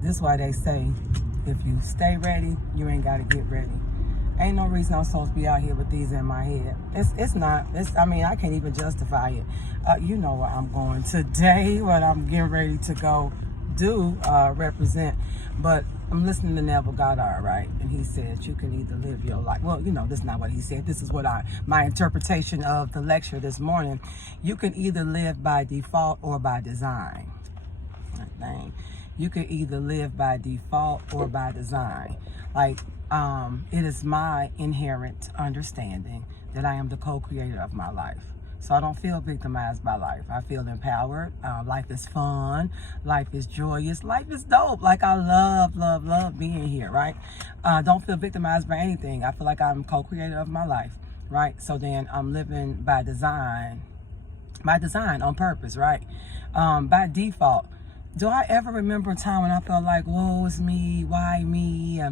This is why they say, if you stay ready, you ain't got to get ready. Ain't no reason I'm supposed to be out here with these in my head. It's not. I mean, I can't even justify it. You know where I'm going today, what I'm getting ready to go do, represent. But I'm listening to Neville Goddard, right? And he said, you can either live your life. Well, you know, this is not what he said. This is what my interpretation of the lecture this morning. You can either live by default or by design. That thing. You can either live by default or by design. Like, it is my inherent understanding that I am the co-creator of my life. So I don't feel victimized by life. I feel empowered. Life is fun. Life is joyous. Life is dope. Like, I love being here, right? Don't feel victimized by anything. I feel like I'm co-creator of my life, right? So then I'm living by design on purpose, right? By default. Do I ever remember a time when I felt like, woe is me, why me?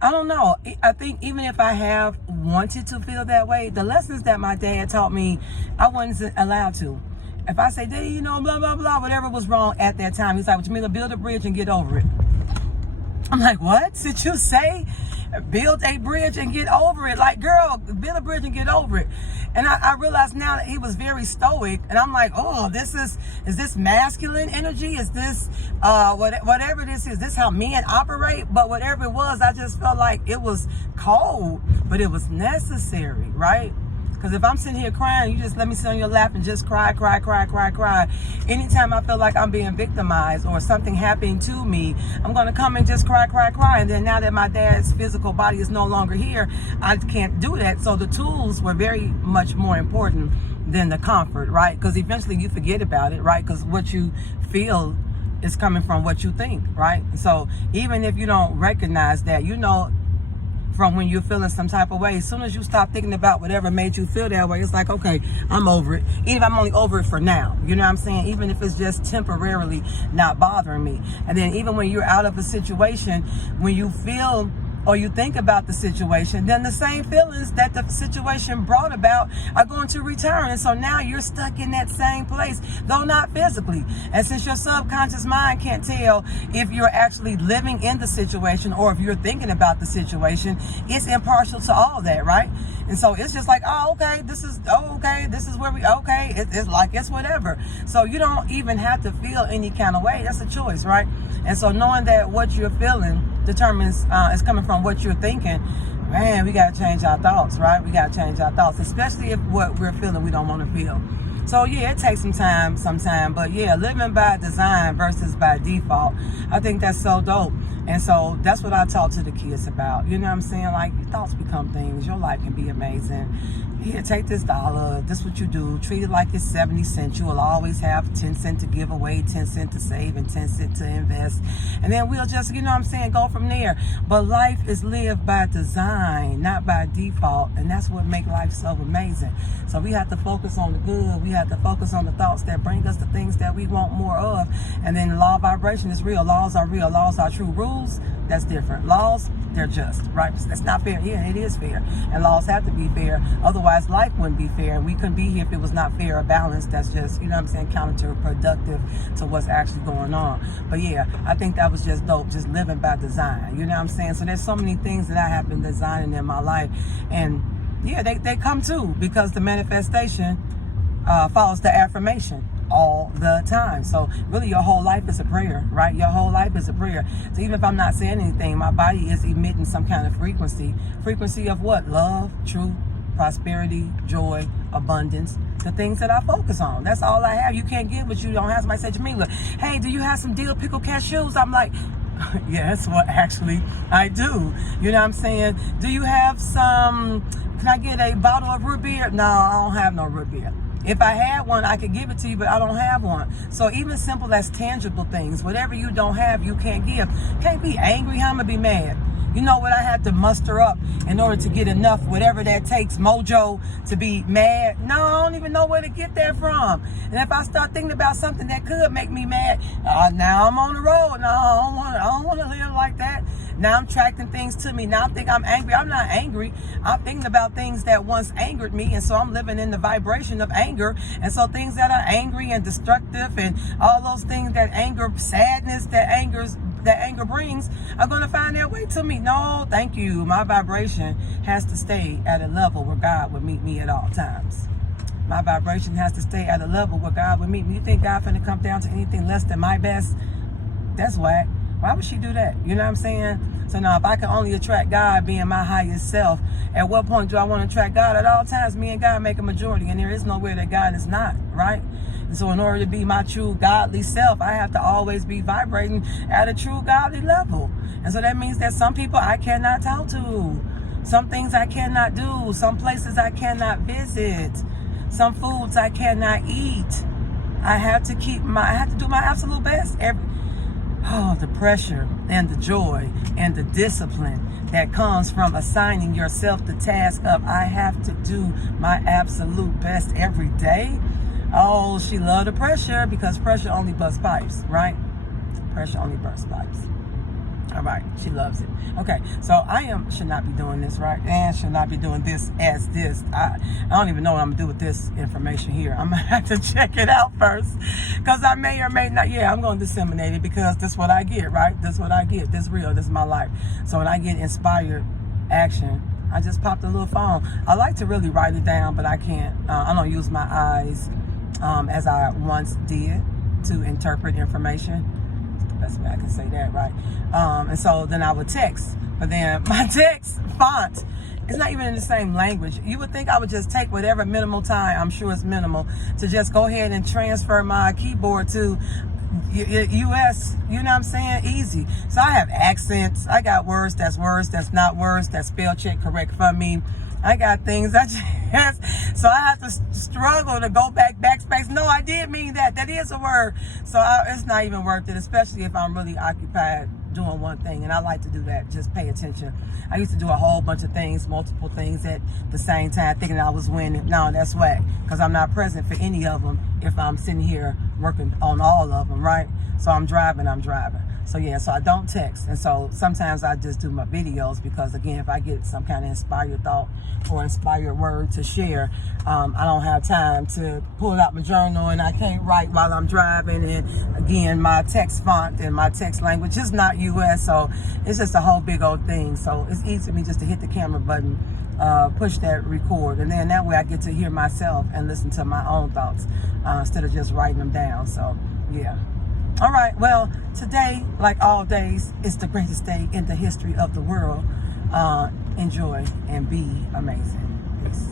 I don't know. I think even if I have wanted to feel that way, the lessons that my dad taught me, I wasn't allowed to. If I say, Daddy, you know, blah, blah, blah, whatever was wrong at that time, he's like, well, Jamila, build a bridge and get over it. I'm like, what did you say? Build a bridge and get over it. Like, girl, build a bridge and get over it. And I realized now that he was very stoic. And I'm like, oh, is this masculine energy? Is this, whatever this is this how men operate? But whatever it was, I just felt like it was cold, but it was necessary, right? Because if I'm sitting here crying, you just let me sit on your lap and just cry. Anytime I feel like I'm being victimized or something happening to me, I'm going to come and just cry. And then now that my dad's physical body is no longer here, I can't do that. So the tools were very much more important than the comfort, right? Because eventually you forget about it, right? Because what you feel is coming from what you think, right? So even if you don't recognize that, you know, from when you're feeling some type of way, as soon as you stop thinking about whatever made you feel that way, it's like, okay, I'm over it. Even if I'm only over it for now, you know what I'm saying? Even if it's just temporarily not bothering me. And then even when you're out of a situation, when you feel or you think about the situation, then the same feelings that the situation brought about are going to return. And so now you're stuck in that same place, though not physically. And since your subconscious mind can't tell if you're actually living in the situation or if you're thinking about the situation, it's impartial to all that, right? And so it's just like, this is where it's like, it's whatever. So you don't even have to feel any kind of way. That's a choice, right? And so knowing that what you're feeling determines, is coming from what you're thinking, man, we got to change our thoughts, right? We got to change our thoughts, especially if what we're feeling we don't want to feel. So yeah, it takes some time, but yeah, living by design versus by default, I think that's so dope. And so that's what I talk to the kids about. You know what I'm saying? Like, your thoughts become things. Your life can be amazing. Here, take this $1. This is what you do. Treat it like it's 70 cents. You will always have 10 cents to give away, 10 cents to save, and 10 cents to invest. And then we'll just, you know what I'm saying, go from there. But life is lived by design, not by default. And that's what makes life so amazing. So we have to focus on the good. We have to focus on the thoughts that bring us the things that we want more of. And then the law of vibration is real. Laws are real. Laws are true. Rules, that's different. Laws, they're just, right? That's not fair. Yeah, it is fair. And laws have to be fair. Otherwise, life wouldn't be fair. And we couldn't be here if it was not fair or balanced. That's just, you know what I'm saying, counterproductive to what's actually going on. But yeah, I think that was just dope, just living by design. You know what I'm saying? So there's so many things that I have been designing in my life. And yeah, they come too, because the manifestation follows the affirmation all the time. So really your whole life is a prayer, right? Your whole life is a prayer. So even if I'm not saying anything, my body is emitting some kind of frequency of what? Love, truth, prosperity, joy, abundance, the things that I focus on. That's all I have. You can't get what you don't have. Somebody say, Jamila, hey, do you have some dill pickle cashews? I'm like, yes, well, actually, I do. You know what I'm saying? Do you have some, can I get a bottle of root beer? No, I don't have no root beer. If I had one, I could give it to you, but I don't have one. So even simple as tangible things, whatever you don't have, you can't give. Can't be angry. How am I be mad? You know what I had to muster up in order to get enough, whatever that takes, mojo, to be mad? No, I don't even know where to get that from. And if I start thinking about something that could make me mad, now I'm on the road. No, I don't want to live like that. Now I'm attracting things to me. Now I think I'm angry. I'm not angry. I'm thinking about things that once angered me. And so I'm living in the vibration of anger. And so things that are angry and destructive and all those things that anger, sadness that angers that anger brings are going to find their way to me. No, thank you. My vibration has to stay at a level where God would meet me at all times. My vibration has to stay at a level where God would meet me. You think God finna come down to anything less than my best? That's whack. Why would she do that? You know what I'm saying? So now if I can only attract God being my highest self, at what point do I want to attract God? At all times, me and God make a majority, and there is nowhere that God is not, right? And so in order to be my true godly self, I have to always be vibrating at a true godly level. And so that means that some people I cannot talk to. Some things I cannot do. Some places I cannot visit. Some foods I cannot eat. I have to do my absolute best. The pressure and the joy and the discipline that comes from assigning yourself the task of I have to do my absolute best every day. Oh, she loved the pressure because pressure only busts pipes, right? Pressure only bursts pipes. All right, she loves it. Okay, so should not be doing this, right? And should not be doing this as this. I don't even know what I'm gonna do with this information here. I'm gonna have to check it out first, because I may or may not. Yeah, I'm gonna disseminate it because this is what I get, right? This is what I get. This is real. This is my life. So when I get inspired action, I just pop the little phone. I like to really write it down, but I can't. I don't use my eyes as I once did to interpret information. That's the way I can say that, right? And so then I would text, but then my text font is not even in the same language. You would think I would just take whatever minimal time, I'm sure it's minimal, to just go ahead and transfer my keyboard to US, you know what I'm saying? Easy. So I have accents. I got words that's not words, that's spell check correct for me. I got things so I have to struggle to go backspace. No, I did mean that. That is a word. So it's not even worth it, especially if I'm really occupied doing one thing. And I like to do that. Just pay attention. I used to do a whole bunch of things, multiple things at the same time, thinking I was winning. No, that's whack, because I'm not present for any of them if I'm sitting here working on all of them, right? So I'm driving. So yeah, so I don't text. And so sometimes I just do my videos because, again, if I get some kind of inspired thought or inspired word to share, I don't have time to pull out my journal, and I can't write while I'm driving. And again, my text font and my text language is not US, so it's just a whole big old thing. So it's easy for me just to hit the camera button, push that record, and then that way I get to hear myself and listen to my own thoughts instead of just writing them down. So yeah. All right, well, today, like all days, is the greatest day in the history of the world. Enjoy and be amazing. Peace.